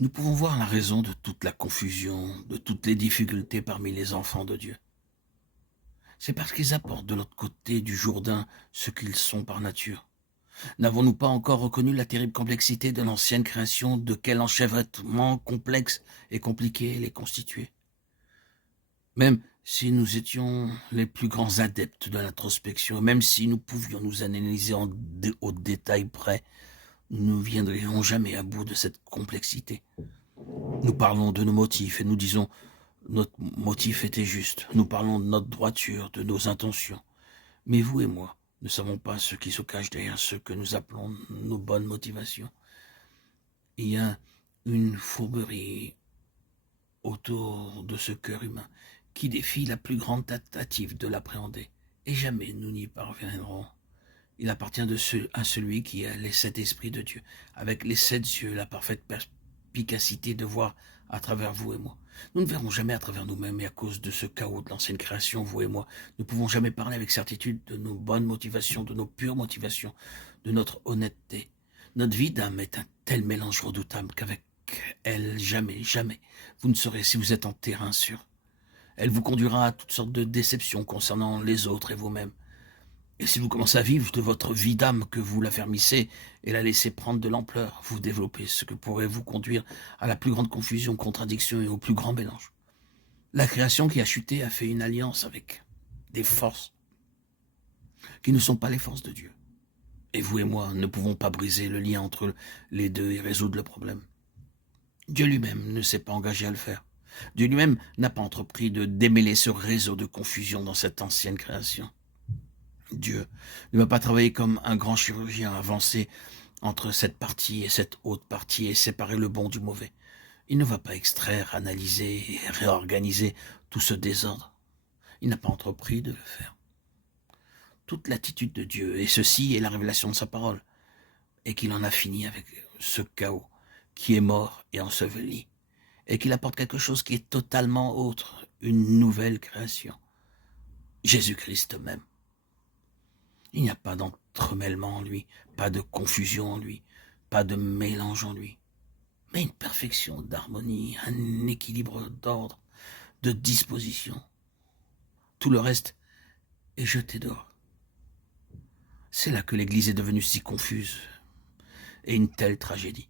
Nous pouvons voir la raison de toute la confusion, de toutes les difficultés parmi les enfants de Dieu. C'est parce qu'ils apportent de l'autre côté du Jourdain ce qu'ils sont par nature. N'avons-nous pas encore reconnu la terrible complexité de l'ancienne création, de quel enchevêtrement complexe et compliqué elle est constituée? Même si nous étions les plus grands adeptes de l'introspection, et même si nous pouvions nous analyser au détail près, nous ne viendrions jamais à bout de cette complexité. Nous parlons de nos motifs et nous disons notre motif était juste. Nous parlons de notre droiture, de nos intentions. Mais vous et moi ne savons pas ce qui se cache derrière ce que nous appelons nos bonnes motivations. Il y a une fourberie autour de ce cœur humain qui défie la plus grande tentative de l'appréhender. Et jamais nous n'y parviendrons. Il appartient à celui qui a les 7 esprits de Dieu, avec les 7 yeux, la parfaite perspicacité de voir à travers vous et moi. Nous ne verrons jamais à travers nous-mêmes et à cause de ce chaos de l'ancienne création, vous et moi, ne pouvons jamais parler avec certitude de nos bonnes motivations, de nos pures motivations, de notre honnêteté. Notre vie d'âme est un tel mélange redoutable qu'avec elle, jamais, jamais, vous ne saurez si vous êtes en terrain sûr. Elle vous conduira à toutes sortes de déceptions concernant les autres et vous-même. Et si vous commencez à vivre de votre vie d'âme, que vous l'affermissez et la laissez prendre de l'ampleur, vous développez ce que pourrait vous conduire à la plus grande confusion, contradiction et au plus grand mélange. La création qui a chuté a fait une alliance avec des forces qui ne sont pas les forces de Dieu. Et vous et moi ne pouvons pas briser le lien entre les deux et résoudre le problème. Dieu lui-même ne s'est pas engagé à le faire. Dieu lui-même n'a pas entrepris de démêler ce réseau de confusion dans cette ancienne création. Dieu ne va pas travailler comme un grand chirurgien avancé entre cette partie et cette autre partie et séparer le bon du mauvais. Il ne va pas extraire, analyser et réorganiser tout ce désordre. Il n'a pas entrepris de le faire. Toute l'attitude de Dieu, et ceci est la révélation de sa parole, est qu'il en a fini avec ce chaos qui est mort et enseveli, et qu'il apporte quelque chose qui est totalement autre, une nouvelle création. Jésus-Christ même. Il n'y a pas d'entremêlement en lui, pas de confusion en lui, pas de mélange en lui, mais une perfection d'harmonie, un équilibre d'ordre, de disposition. Tout le reste est jeté dehors. C'est là que l'Église est devenue si confuse, et une telle tragédie,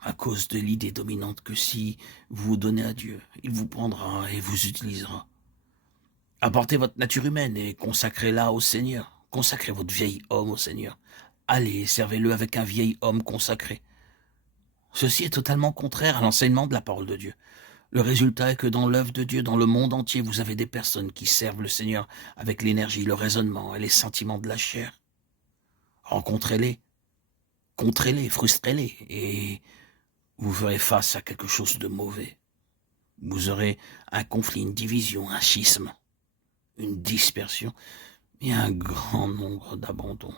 à cause de l'idée dominante que si vous vous donnez à Dieu, il vous prendra et vous utilisera. Apportez votre nature humaine et consacrez-la au Seigneur. Consacrez votre vieil homme au Seigneur. Allez, servez-le avec un vieil homme consacré. Ceci est totalement contraire à l'enseignement de la parole de Dieu. Le résultat est que dans l'œuvre de Dieu, dans le monde entier, vous avez des personnes qui servent le Seigneur avec l'énergie, le raisonnement et les sentiments de la chair. Rencontrez-les, contrez-les, frustrez-les, et vous ferez face à quelque chose de mauvais. Vous aurez un conflit, une division, un schisme, une dispersion et un grand nombre d'abandons.